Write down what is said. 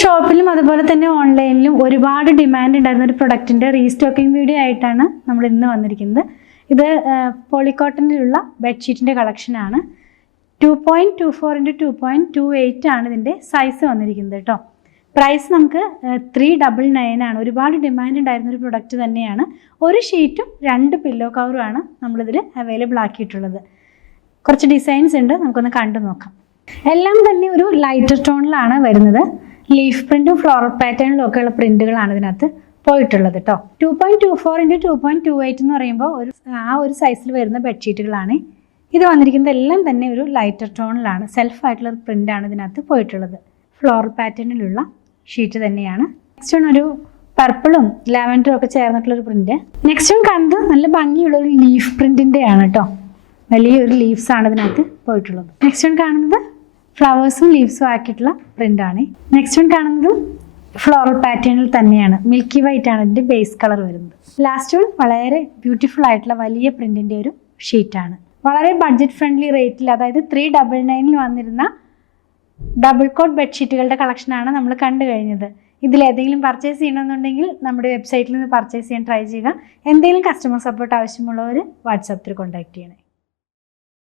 ഷോപ്പിലും അതുപോലെ തന്നെ ഓൺലൈനിലും ഒരുപാട് ഡിമാൻഡ് ഉണ്ടായിരുന്ന ഒരു പ്രൊഡക്റ്റിൻ്റെ റീസ്റ്റോക്കിംഗ് വീഡിയോ ആയിട്ടാണ് നമ്മൾ ഇന്ന് വന്നിരിക്കുന്നത്. ഇത് പോളിക്കോട്ടണിലുള്ള ബെഡ്ഷീറ്റിൻ്റെ കളക്ഷനാണ്. 2.24 x 2.28 ആണ് ഇതിൻ്റെ സൈസ് വന്നിരിക്കുന്നത് കേട്ടോ. പ്രൈസ് നമുക്ക് 399 ആണ്. ഒരുപാട് ഡിമാൻഡ് ഉണ്ടായിരുന്ന ഒരു പ്രൊഡക്റ്റ് തന്നെയാണ്. ഒരു ഷീറ്റും 2 പില്ലോ കവറുമാണ് നമ്മളിതിൽ അവൈലബിൾ ആക്കിയിട്ടുള്ളത്. കുറച്ച് ഡിസൈൻസ് ഉണ്ട്, നമുക്കൊന്ന് കണ്ടു നോക്കാം. എല്ലാം തന്നെ ഒരു ലൈറ്റർ ടോണിലാണ് വരുന്നത്. ലീഫ് പ്രിന്റും ഫ്ലോറൽ പാറ്റേണിലും ഒക്കെയുള്ള പ്രിന്റുകളാണ് ഇതിനകത്ത് പോയിട്ടുള്ളത് കേട്ടോ. 2.24 x 2.28 എന്ന് പറയുമ്പോൾ ഒരു സൈസിൽ വരുന്ന ബെഡ്ഷീറ്റുകളാണ്. ഇത് വന്നിരിക്കുന്നത് എല്ലാം തന്നെ ഒരു ലൈറ്റർ ടോണിലാണ്. സെൽഫായിട്ടുള്ള പ്രിന്റാണ് ഇതിനകത്ത് പോയിട്ടുള്ളത്. ഫ്ലോറൽ പാറ്റേണിലുള്ള ഷീറ്റ് തന്നെയാണ്. നെക്സ്റ്റ് വൺ ഒരു പർപ്പിളും ലാവൻഡറും ഒക്കെ ചേർന്നിട്ടുള്ളൊരു പ്രിന്റ്. നെക്സ്റ്റ് വൺ കാണുന്നത് നല്ല ഭംഗിയുള്ള ഒരു ലീഫ് പ്രിന്റിൻ്റെ ആണ് കേട്ടോ. വലിയൊരു ലീവ്സ് ആണ് ഇതിനകത്ത് പോയിട്ടുള്ളത്. നെക്സ്റ്റ് വൺ കാണുന്നത് ഫ്ലവേഴ്സും ലീവ്സും ആക്കിയിട്ടുള്ള പ്രിന്റാണ്. നെക്സ്റ്റ് വൺ കാണുന്നതും ഫ്ലോറൽ പാറ്റേണിൽ തന്നെയാണ്. മിൽക്കി വൈറ്റ് ആണ് ഇതിൻ്റെ ബേസ് കളർ വരുന്നത്. ലാസ്റ്റ് വൺ വളരെ ബ്യൂട്ടിഫുൾ ആയിട്ടുള്ള വലിയ പ്രിന്റിൻ്റെ ഒരു ഷീറ്റാണ്. വളരെ ബഡ്ജറ്റ് ഫ്രണ്ട്ലി റേറ്റിൽ, അതായത് 399 വന്നിരുന്ന ഡബിൾ കോട്ട് ബെഡ്ഷീറ്റുകളുടെ കളക്ഷനാണ് നമ്മൾ കണ്ടു കഴിഞ്ഞത്. ഇതിലേതെങ്കിലും പർച്ചേസ് ചെയ്യണമെന്നുണ്ടെങ്കിൽ നമ്മുടെ വെബ്സൈറ്റിൽ നിന്ന് പർച്ചേസ് ചെയ്യാൻ ട്രൈ ചെയ്യുക. എന്തെങ്കിലും കസ്റ്റമർ സപ്പോർട്ട് ആവശ്യമുള്ളവർ വാട്സാപ്പിൽ കോൺടാക്ട് ചെയ്യണേ.